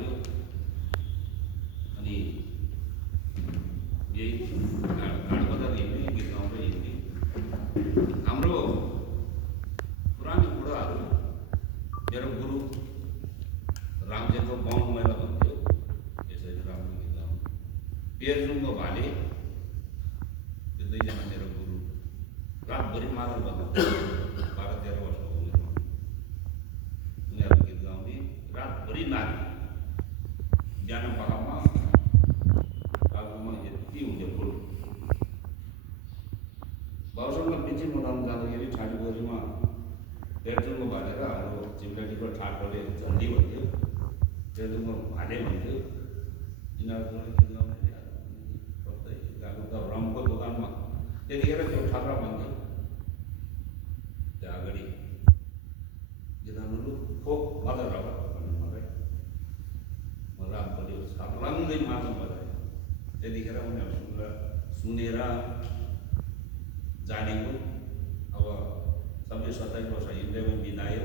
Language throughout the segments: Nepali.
थियो अनि यही घाट बजार हिँड्ने गीत गाउँदै हिँड्ने हाम्रो पुरानो बुढाहरू मेरो गुरु रामजेको बाहुन मैला भन्थ्यो यसरी राम्रो गीत गाउनु पेरजुङ्गो भाले त्यो दुईजना मेरो गुरु रातभरि मादल बजाउँथ्यो 12-13 वर्षको उमेरमा उनीहरू गीत गाउने रातभरि नाच्ने बिहान पखमा आगोमा यति हुन्थ्यो फुल बाउसँग पिछी मोटाउनु जाँदाखेरि ठाडीगोरीमा पेरजुङ्गो भालेर हाम्रो चिम्लाटीको ठाडले झन्डी भन्थ्यो पेरजुङ्गो भाले भन्थ्यो यिनीहरू गीत गाउने कतै गएको त रमको दोकानमा त्यतिखेर त्यो ठर्रा भन्थ्यो त्यहाँ अगाडि गीत गाउनु खो मजा रह भन्नु मलाई म रातभरि छर्लङ्गै मादल बजाएँ त्यतिखेर उनीहरू सुनेर जानेको अब 26-27 वर्ष हिँड्दैमा बितायो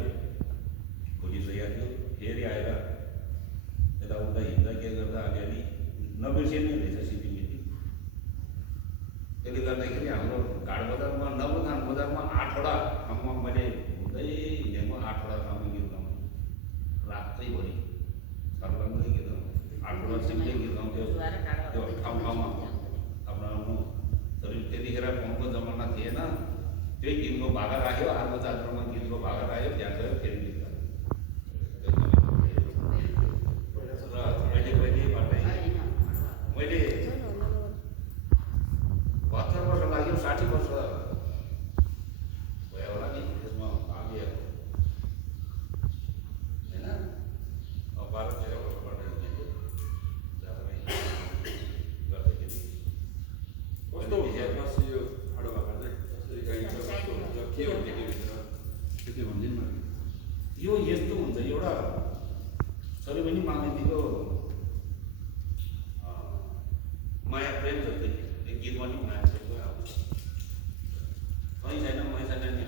भुलिसकेको थियो फेरि आएर यताउता हिँड्दा के गर्दा अलिअलि नबिर्सिने रहेछ सिटिमिटी त्यसले गर्दाखेरि हाम्रो घाट बजारमा नवधान बजारमा 8वटा ठाउँमा मैले हुँदै हिँडेको 8वटा ठाउँमा गीत गाउँथेँ रातैभरि छर्लङ्गै गीत गाउँथेँ 8वटा सिम्दै गीत गाउँथ्यो त्यो ठाउँ ठाउँमा आफ्नो आफ्नो शरीर त्यतिखेर फोनको जमाना थिएन त्यही गीतको भागा राख्यो अर्को जात्रामा गीतको भागा राख्यो त्यहाँ गयो फेरि गीत गायो र कहिलेबाट मैले 72 वर्ष लाग्यो 60 वर्ष भयो होला नि त्यसमा भाग लिएको होइन 12-13 वर्षबाट हिँडेको जात्रै गर्दाखेरि कस्तो हुन्छ यो ठाडो भाका चाहिँ कसरी गाइन्छ कस्तो हुन्छ के हो भित्र त्यो भनिदिनु न यो यस्तो हुन्छ एउटा छोरी पनि माग्नेतिको माया प्रेम जस्तै यो गीतमा नि माया प्रेमको आउँछ कहीँ छैन मै छैन नि